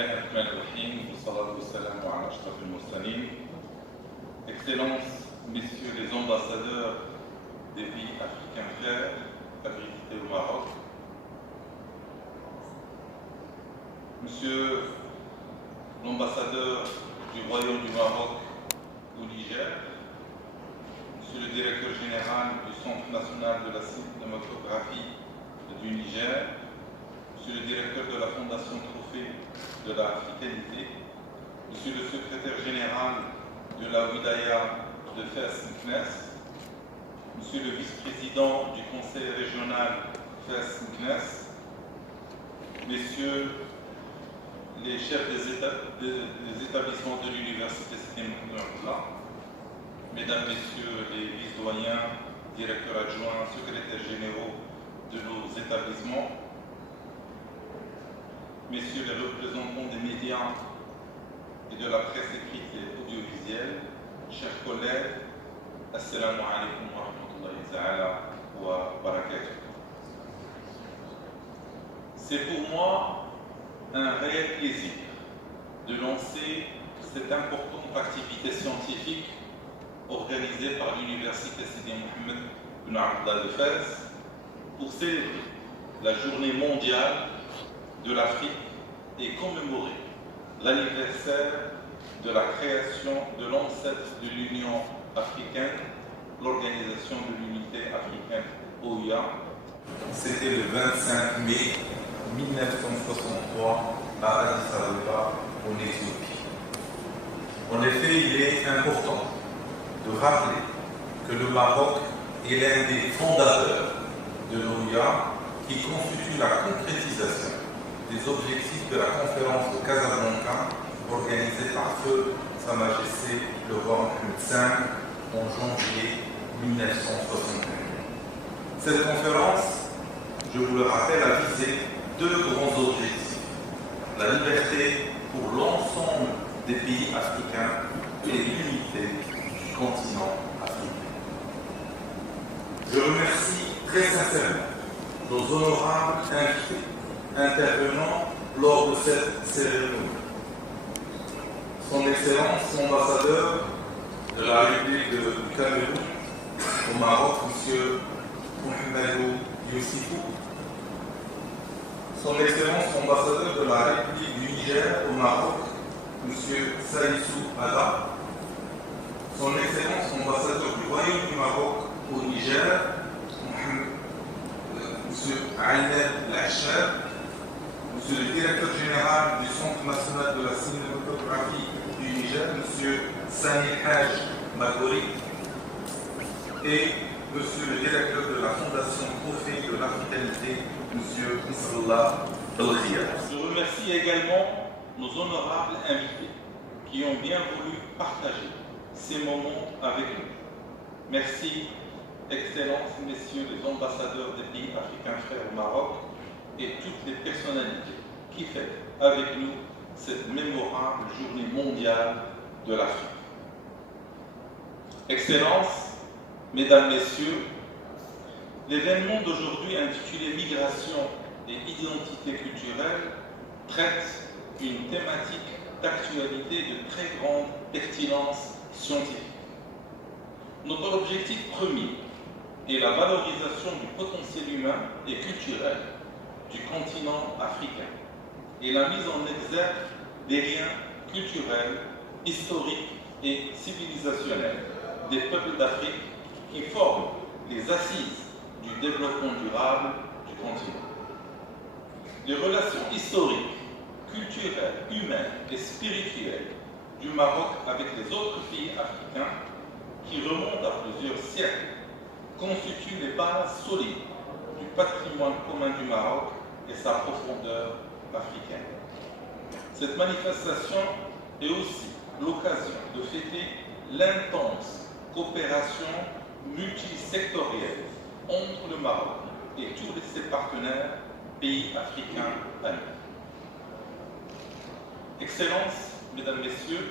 Bismillah ar-Rahman ar-Rahim, wassalatu wassalamu ala ashraf al-mursalin. Excellences, messieurs les ambassadeurs des pays africains frères, accrédités au Maroc, monsieur l'ambassadeur du Royaume du Maroc au Niger, monsieur le directeur général du Centre national de la cinématographie du Niger, monsieur le directeur de la Fondation Trophée de la Fraternité, monsieur le secrétaire général de la Wilaya de Fès-Meknès, monsieur le vice-président du conseil régional Fès-Meknès, messieurs les chefs des établissements de l'université Sidi Mohamed, mesdames, messieurs les vice-doyens, directeurs adjoints, secrétaires généraux de nos établissements, messieurs les représentants des médias et de la presse écrite et audiovisuelle, chers collègues, Assalamu alaikum wa rahmatullahi ta'ala wa barakatuh. C'est pour moi un réel plaisir de lancer cette importante activité scientifique organisée par l'Université Sidi Mohamed Ben Abdallah de Fès pour célébrer la journée mondiale de l'Afrique et commémorer l'anniversaire de la création de l'ancêtre de l'Union africaine, l'Organisation de l'Unité africaine, OUA. C'était le 25 mai 1963 à Addis Abeba, en Éthiopie. En effet, il est important de rappeler que le Maroc est l'un des fondateurs de l'OUA qui constitue la concrétisation des objectifs de la conférence de Casablanca organisée par feu Sa Majesté le roi Mohamed V en janvier 1961. Cette conférence, je vous le rappelle, a visé deux grands objectifs: la liberté pour l'ensemble des pays africains et l'unité du continent africain. Je remercie très sincèrement nos honorables invités intervenant lors de cette cérémonie. Son Excellence, l'ambassadeur de la République du Cameroun au Maroc, M. Mohamedou Youssifou, son Excellence, l'ambassadeur de la République du Niger au Maroc, M. Saïssou Ada, son Excellence, l'ambassadeur du Royaume du Maroc au Niger, M. Aynel Lachar, monsieur le directeur général du Centre national de la cinématographie du Niger, M. Sani Haj Magori, et monsieur le directeur de la Fondation Trophée de la Fraternité, M. Nasrallah Belkhia. Je remercie également nos honorables invités qui ont bien voulu partager ces moments avec nous. Merci, Excellences, messieurs les ambassadeurs des pays africains frères au Maroc, et toutes les personnalités qui fêtent avec nous cette mémorable journée mondiale de l'Afrique. Excellences, mesdames, messieurs, l'événement d'aujourd'hui intitulé Migration et identité culturelle traite une thématique d'actualité de très grande pertinence scientifique. Notre objectif premier est la valorisation du potentiel humain et culturel du continent africain et la mise en exergue des liens culturels, historiques et civilisationnels des peuples d'Afrique qui forment les assises du développement durable du continent. Les relations historiques, culturelles, humaines et spirituelles du Maroc avec les autres pays africains qui remontent à plusieurs siècles constituent les bases solides du patrimoine commun du Maroc et sa profondeur africaine. Cette manifestation est aussi l'occasion de fêter l'intense coopération multisectorielle entre le Maroc et tous ses partenaires pays africains amis. Excellences, mesdames, messieurs,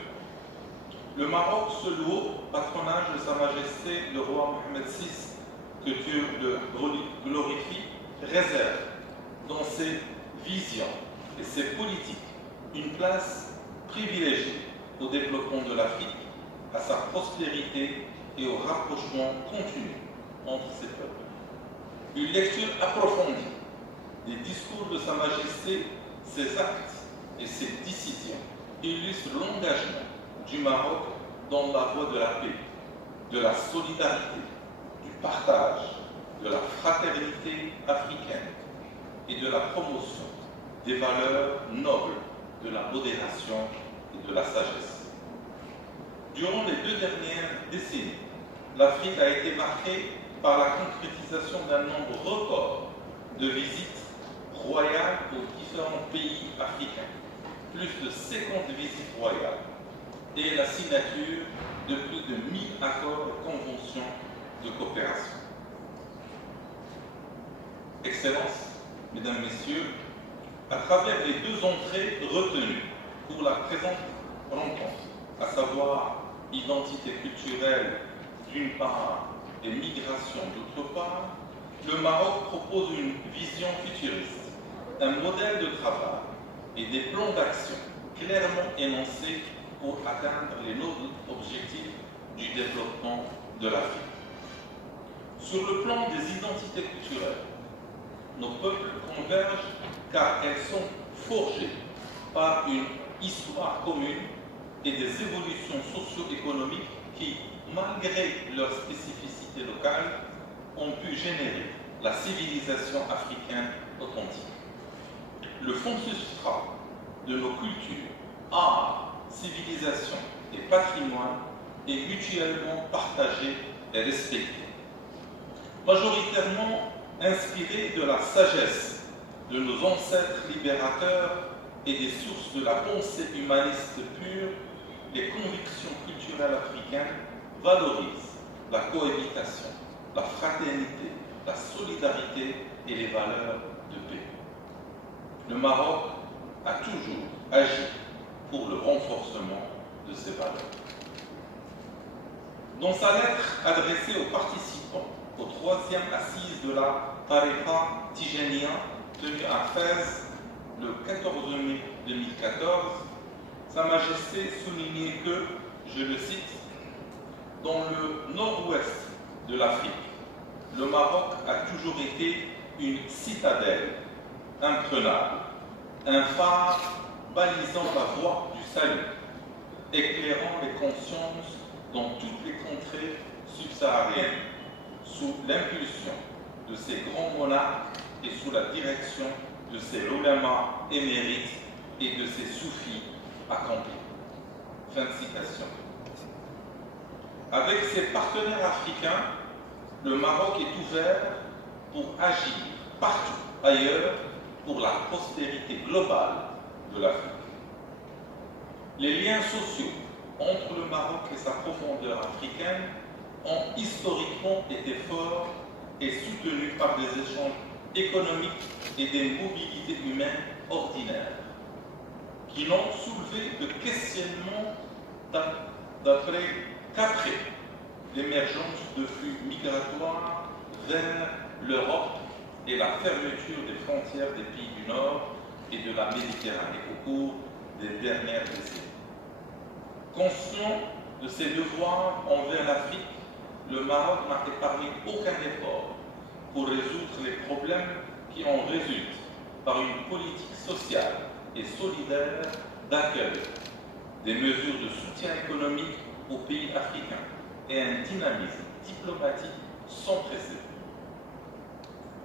le Maroc se loue au patronage de Sa Majesté le roi Mohamed VI, que Dieu le glorifie, réserve dans ses visions et ses politiques une place privilégiée au développement de l'Afrique, à sa prospérité et au rapprochement continu entre ses peuples. Une lecture approfondie des discours de Sa Majesté, ses actes et ses décisions illustre l'engagement du Maroc dans la voie de la paix, de la solidarité, du partage, de la fraternité africaine et de la promotion des valeurs nobles de la modération et de la sagesse. Durant les 2 dernières décennies, l'Afrique a été marquée par la concrétisation d'un nombre record de visites royales aux différents pays africains, plus de 50 visites royales, et la signature de plus de 1000 accords et conventions de coopération. Excellences, Mesdames, Messieurs, à travers les 2 entrées retenues pour la présente rencontre, à savoir identité culturelle d'une part et migration d'autre part, le Maroc propose une vision futuriste, un modèle de travail et des plans d'action clairement énoncés pour atteindre les nobles objectifs du développement de l'Afrique. Sur le plan des identités culturelles, nos peuples convergent car elles sont forgées par une histoire commune et des évolutions socio-économiques qui, malgré leurs spécificités locales, ont pu générer la civilisation africaine authentique. Le fond substrat de nos cultures, art, civilisation et patrimoine est mutuellement partagé et respecté. Majoritairement inspiré de la sagesse de nos ancêtres libérateurs et des sources de la pensée humaniste pure, les convictions culturelles africaines valorisent la cohabitation, la fraternité, la solidarité et les valeurs de paix. Le Maroc a toujours agi pour le renforcement de ces valeurs. Dans sa lettre adressée aux participants aux 3e assises de la Tariqa Tijaniya tenue à Fès le 14 mai 2014, Sa Majesté soulignait que, je le cite, « Dans le nord-ouest de l'Afrique, le Maroc a toujours été une citadelle imprenable, un phare balisant la voie du salut, éclairant les consciences dans toutes les contrées subsahariennes, sous l'impulsion de ses grands monarques et sous la direction de ses ulamas émérites et de ses soufis accomplis. » Fin de citation. Avec ses partenaires africains, le Maroc est ouvert pour agir partout ailleurs pour la prospérité globale de l'Afrique. Les liens sociaux entre le Maroc et sa profondeur africaine ont historiquement été forts et soutenus par des échanges économiques et des mobilités humaines ordinaires, qui n'ont soulevé de questionnements qu'après l'émergence de flux migratoires vers l'Europe et la fermeture des frontières des pays du Nord et de la Méditerranée au cours des dernières décennies. Conscient de ses devoirs envers l'Afrique, le Maroc n'a épargné aucun effort pour résoudre les problèmes qui en résultent par une politique sociale et solidaire d'accueil, des mesures de soutien économique aux pays africains et un dynamisme diplomatique sans précédent.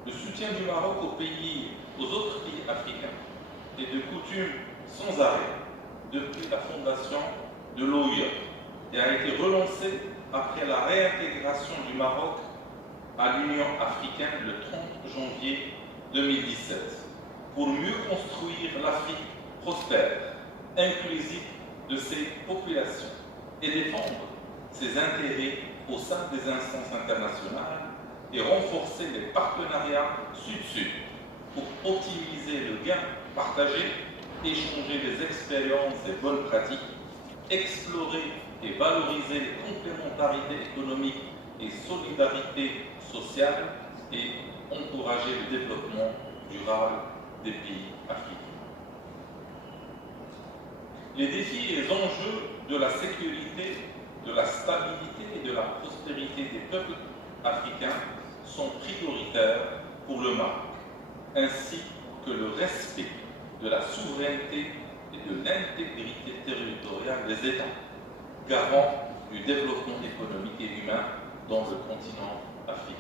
Le soutien du Maroc aux autres pays africains est de coutume sans arrêt depuis la fondation de l'OUA et a été relancé après la réintégration du Maroc à l'Union africaine le 30 janvier 2017 pour mieux construire l'Afrique prospère, inclusive de ses populations et défendre ses intérêts au sein des instances internationales et renforcer les partenariats sud-sud pour optimiser le gain partagé, échanger des expériences et bonnes pratiques, explorer et valoriser les complémentarités économiques et solidarité sociale et encourager le développement durable des pays africains. Les défis et les enjeux de la sécurité, de la stabilité et de la prospérité des peuples africains sont prioritaires pour le Maroc, ainsi que le respect de la souveraineté et de l'intégrité territoriale des États, garants du développement économique et humain dans le continent africain.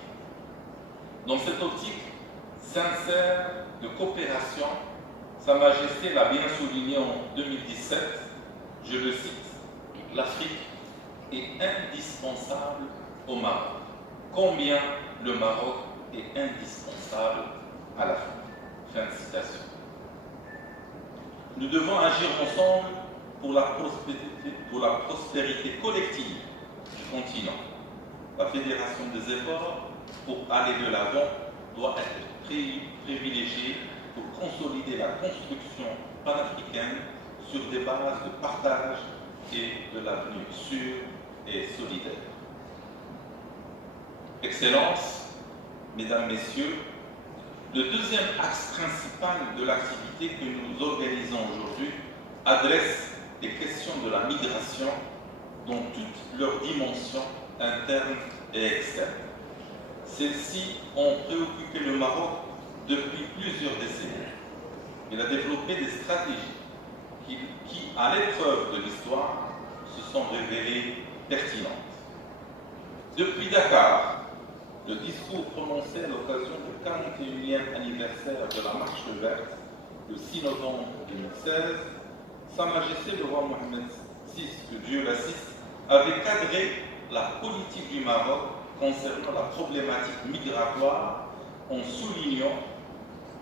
Dans cette optique sincère de coopération, Sa Majesté l'a bien souligné en 2017, je le cite, « L'Afrique est indispensable au Maroc. Combien le Maroc est indispensable à l'Afrique ?» Fin de citation. Nous devons agir ensemble pour la prospérité collective du continent. La fédération des efforts pour aller de l'avant doit être privilégiée pour consolider la construction panafricaine sur des bases de partage et de l'avenir sûr et solidaire. Excellences, Mesdames, Messieurs, le deuxième axe principal de l'activité que nous organisons aujourd'hui adresse les questions de la migration dans toutes leurs dimensions internes et externes. Celles-ci ont préoccupé le Maroc depuis plusieurs décennies. Il a développé des stratégies qui à l'épreuve de l'histoire, se sont révélées pertinentes. Depuis Dakar, le discours prononcé à l'occasion du 41e anniversaire de la Marche verte, le 6 novembre 2016, Sa Majesté le roi Mohamed VI, que Dieu l'assiste, avait cadré la politique du Maroc concernant la problématique migratoire en soulignant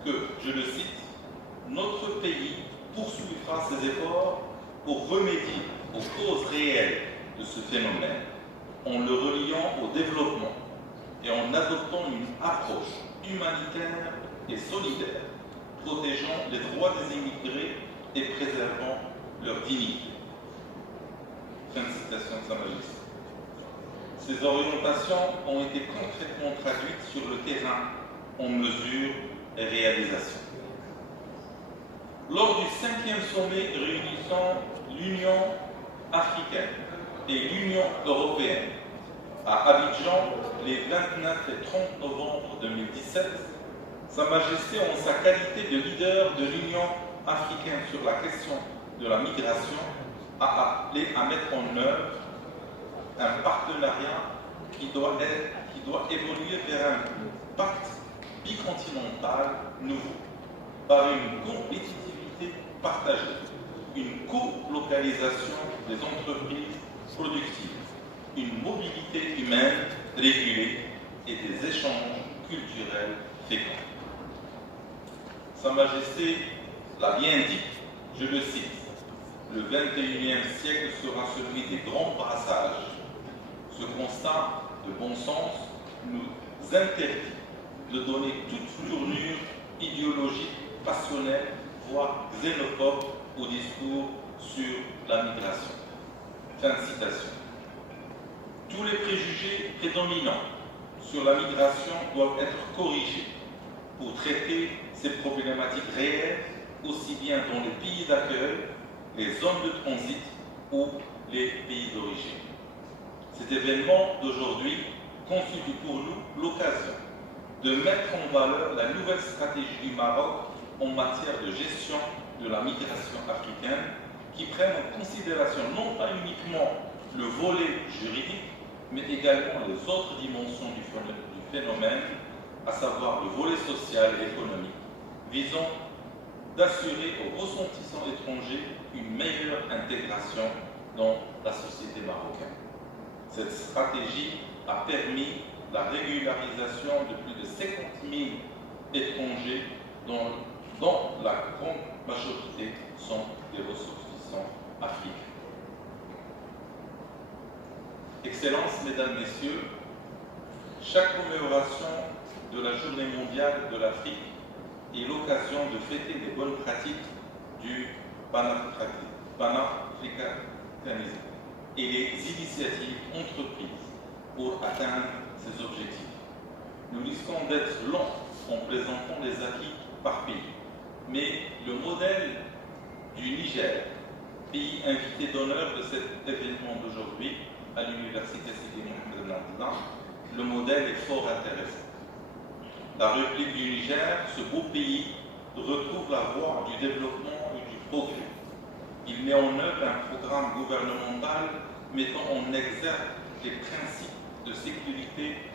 que, je le cite, « Notre pays poursuivra ses efforts pour remédier aux causes réelles de ce phénomène en le reliant au développement et en adoptant une approche humanitaire et solidaire, protégeant les droits des immigrés et préservant leur dignité. » Fin de citation de Sa Majesté. Ces orientations ont été concrètement traduites sur le terrain en mesures et réalisations. Lors du 5e sommet réunissant l'Union africaine et l'Union européenne à Abidjan les 29 et 30 novembre 2017, Sa Majesté, en sa qualité de leader de l'Union africaine sur la question de la migration, a appelé à mettre en œuvre un partenariat qui doit évoluer vers un pacte bicontinental nouveau, par une compétitivité partagée, une co-localisation des entreprises productives, une mobilité humaine régulée et des échanges culturels féconds. Sa Majesté l'a bien dit, je le cite, « Le 21e siècle sera celui des grands brassages. » Ce constat de bon sens nous interdit de donner toute tournure idéologique, passionnelle, voire xénophobe au discours sur la migration. Fin de citation. Tous les préjugés prédominants sur la migration doivent être corrigés pour traiter ces problématiques réelles, aussi bien dans les pays d'accueil, les zones de transit ou les pays d'origine. Cet événement d'aujourd'hui constitue pour nous l'occasion de mettre en valeur la nouvelle stratégie du Maroc en matière de gestion de la migration africaine, qui prenne en considération non pas uniquement le volet juridique, mais également les autres dimensions du phénomène, à savoir le volet social et économique, visant d'assurer aux ressortissants étrangers une meilleure intégration dans la société marocaine. Cette stratégie a permis la régularisation de plus de 50 000 étrangers dont la grande majorité sont des ressortissants africains. Excellences, Mesdames, Messieurs, chaque commémoration de la Journée mondiale de l'Afrique est l'occasion de fêter les bonnes pratiques du panafricanisme et les initiatives entreprises pour atteindre ces objectifs. Nous risquons d'être lents en présentant les acquis par pays, mais le modèle du Niger, pays invité d'honneur de cet événement d'aujourd'hui à l'Université Sidi Mohamed Ben Abdallah, le modèle est fort intéressant. La République du Niger, ce beau pays, retrouve la voie du développement et du progrès. Il met en œuvre un programme gouvernemental mettant en exergue les principes de sécurité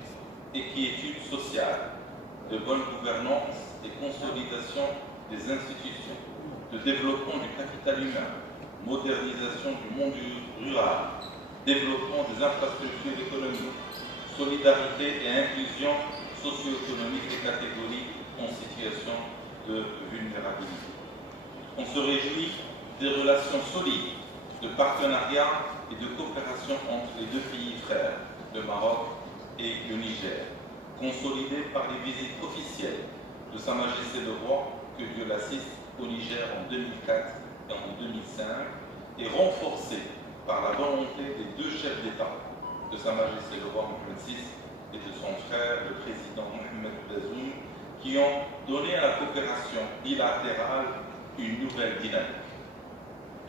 et quiétude sociale, de bonne gouvernance et consolidation des institutions, de développement du capital humain, modernisation du monde rural, développement des infrastructures économiques, solidarité et inclusion socio-économique des catégories en situation de vulnérabilité. On se réjouit des relations solides de partenariat et de coopération entre les deux pays frères, le Maroc et le Niger, consolidées par les visites officielles de Sa Majesté le Roi, que Dieu l'assiste, au Niger en 2004 et en 2005, et renforcées par la volonté des deux chefs d'État, de Sa Majesté le Roi Mohamed VI et de son frère, le président Mohamed Bazoum, qui ont donné à la coopération bilatérale une nouvelle dynamique.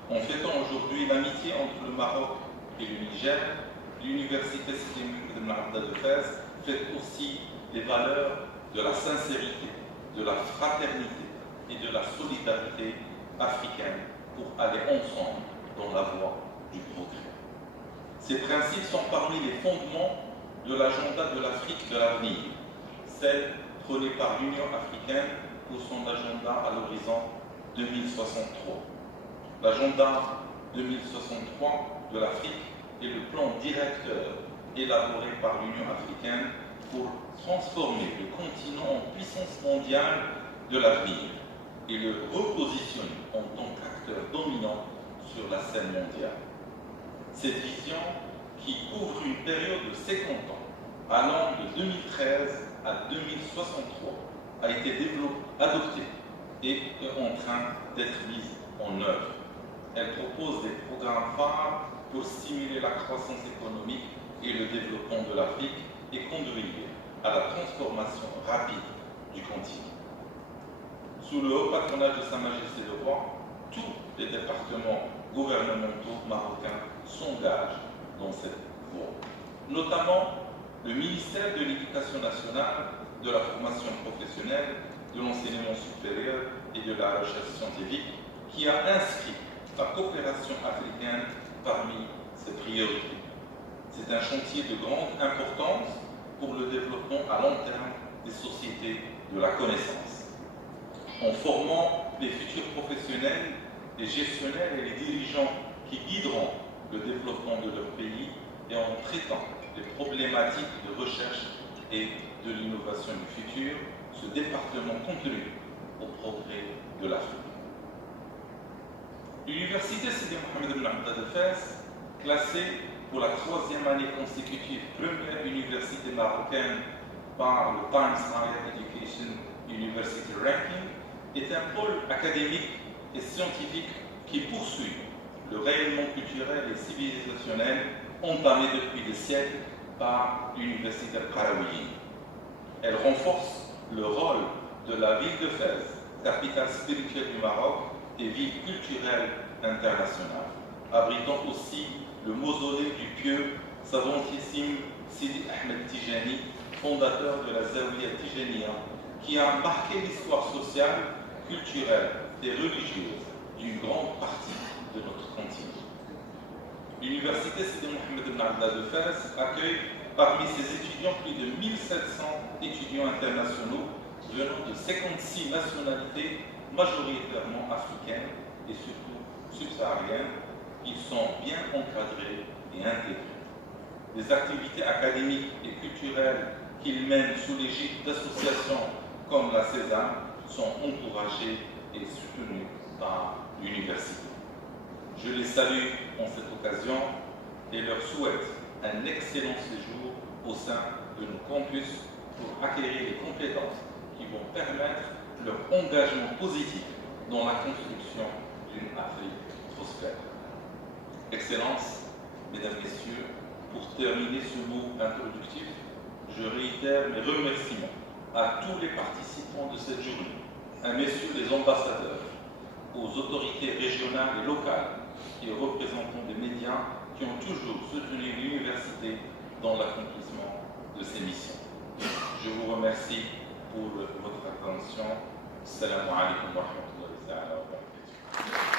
En fêtant aujourd'hui l'amitié entre le Maroc et le Niger, l'Université Sidi Mohamed Ben Abdallah de Fès fête aussi les valeurs de la sincérité, de la fraternité et de la solidarité africaine pour aller ensemble dans la voie du progrès. Ces principes sont parmi les fondements de l'agenda de l'Afrique de l'avenir, celle prônée par l'Union africaine pour son agenda à l'horizon 2063. L'agenda 2063 de l'Afrique est le plan directeur élaboré par l'Union africaine pour transformer le continent en puissance mondiale de l'avenir et le repositionner en tant qu'acteur dominant sur la scène mondiale. Cette vision, qui couvre une période de 50 ans, allant de 2013 à 2063, a été adoptée et est en train d'être mise en œuvre. Elle propose des programmes phares pour stimuler la croissance économique et le développement de l'Afrique et conduire à la transformation rapide du continent. Sous le haut patronage de Sa Majesté le Roi, tous les départements gouvernementaux marocains s'engagent dans cette voie. Notamment le ministère de l'Éducation nationale, de la formation professionnelle, de l'enseignement supérieur et de la recherche scientifique, qui a inscrit la coopération africaine parmi ses priorités. C'est un chantier de grande importance pour le développement à long terme des sociétés de la connaissance. En formant les futurs professionnels, les gestionnaires et les dirigeants qui guideront le développement de leur pays et en traitant les problématiques de recherche et de l'innovation du futur, ce département contribue au progrès de l'Afrique. L'Université Sidi Mohamed Ben Abdallah de Fès, classée pour la 3e année consécutive première université marocaine par le Times Higher Education University Ranking, est un pôle académique et scientifique qui poursuit le rayonnement culturel et civilisationnel entamé depuis des siècles par l'Université Al-Qarawiyyin. Elle renforce le rôle de la ville de Fès, capitale spirituelle du Maroc et ville culturelle internationale, abritant aussi le mausolée du pieux savantissime Sidi Ahmed Tijani, fondateur de la Zawiya Tijaniya, qui a marqué l'histoire sociale, culturelle et religieuse d'une grande partie de notre continent. L'Université Sidi Mohamed Ben Abdallah de Fès accueille parmi ses étudiants plus de 1700 étudiants internationaux venant de 56 nationalités, majoritairement africaines et surtout subsahariennes. Ils sont bien encadrés et intégrés. Les activités académiques et culturelles qu'ils mènent sous l'égide d'associations comme la Sésame sont encouragées et soutenues par l'université. Je les salue en cette occasion et leur souhaite un excellent séjour au sein de nos campus pour acquérir les compétences qui vont permettre leur engagement positif dans la construction d'une Afrique prospère. Excellences, Mesdames, Messieurs, pour terminer ce mot introductif, je réitère mes remerciements à tous les participants de cette journée, à messieurs les ambassadeurs, aux autorités régionales et locales et aux représentants des médias qui ont toujours soutenu l'université dans l'accomplissement de ses missions. Je vous remercie pour votre attention. Assalamu alaikum wa rahmatullahi wa barakatuh.